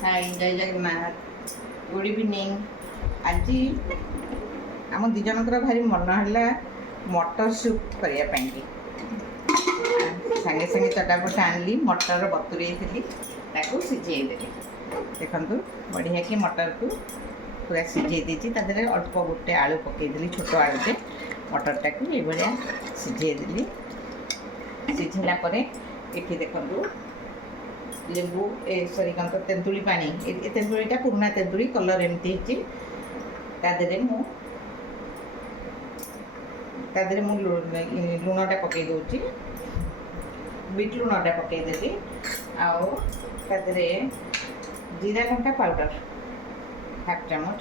हाय जय Jagannath good evening. आज आम दी जनकर भारी मन है मटर सूप करने सागे सागे चटापट आनली मटर बतुरे सिझेदेली देखु बढ़िया कि मटर को पूरा सिझे देती अल्प गोटे आलू पकईदेली छोट आलूटे मटरटा को ये सिझेदेली सिझला ये देखु लेंबू सरी कौन तो तेंतुली पानी तेंतुलीटा पुराना तेंतुली कलर एमती लुणटा पकई दूची बीट लुणटा पकईदेली आधे जीरा लंका पाउडर हाफ चामच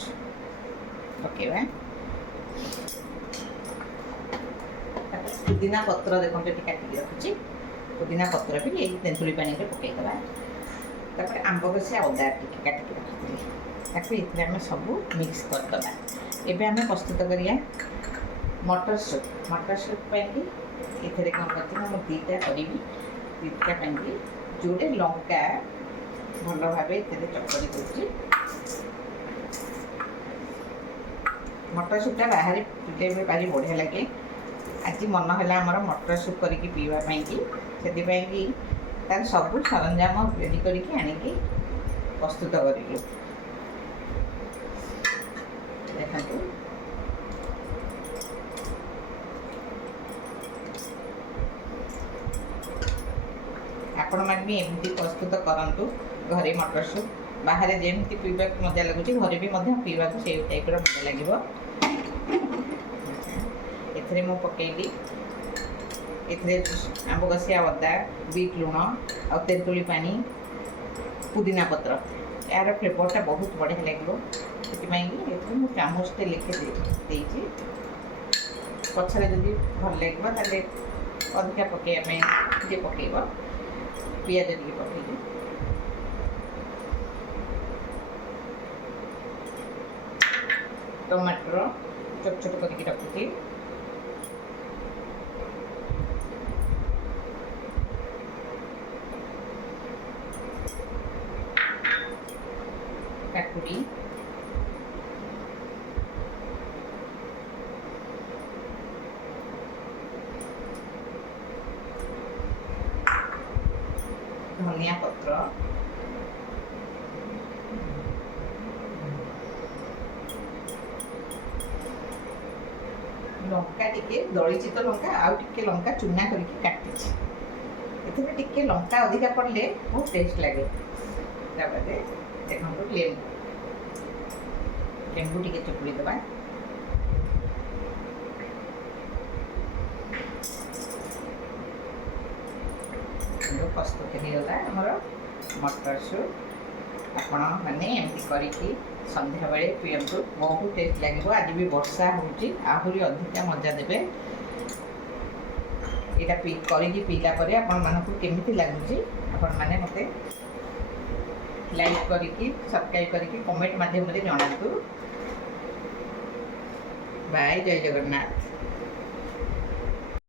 पकेवा पुदीना पत्र देखते काटिक रखुची पुदीना पत्र भी ये तेंतुली पानी में पकईदे तापर आंब कषिया अदा टी काटिक रखी आम सब मिक्स करदे। एबे आम प्रस्तुत करिया मटर सूप ये कौन कर दुईटा करी दुईटा जोड़े लंका भल भाव चकड़ी दूसरी मटर सूपटा बाहर पिले भारी बढ़िया लगे। आज मन है आमर मटर सूप करके पीवाई से तार सब सरंजाम रेडी करके आनिकी प्रस्तुत करी देखो आपण मैंने एमती प्रस्तुत करूँ घरे मटर सूप बाहर जमी पीवा मजा लगुच घरे भी पीवा से टाइप मजा लगे। एथरे मु पकेली आंब कषिया अदा बीट लुण आ तेंतुली पानी पुदीना पत्र यार फ्लेवरटा बहुत बढ़िया लगे से मुझे चामचटे लिखे देती पचर जदि भल लगे अधिका पकड़ापी जे पकड़ पिज टे पकड़ टमाटर छोट छोट करके रखुची काकुड़ी धनिया पत्र लंका टिके दलिची तो लंका आउ टिके लंका चूना करके काटी टिके लंका अधिका पड़े बहुत टेस्ट लगे। देखो लेंबू टिके चुपुड़ी दबा प्रस्तुत होगा आमर मटर सूप आपण मैंने एमती करके संध्या बेले पीयंतु बहुत टेस्ट लगे। आज भी वर्षा होची आहरी अधिका मजा देवे यहाँ करके पीला आपण मानक केमिति लगुच आपण मैंने मते लाइक करके सब्सक्राइब करके कमेंट माध्यम जनातु। बाय जय जगन्नाथ।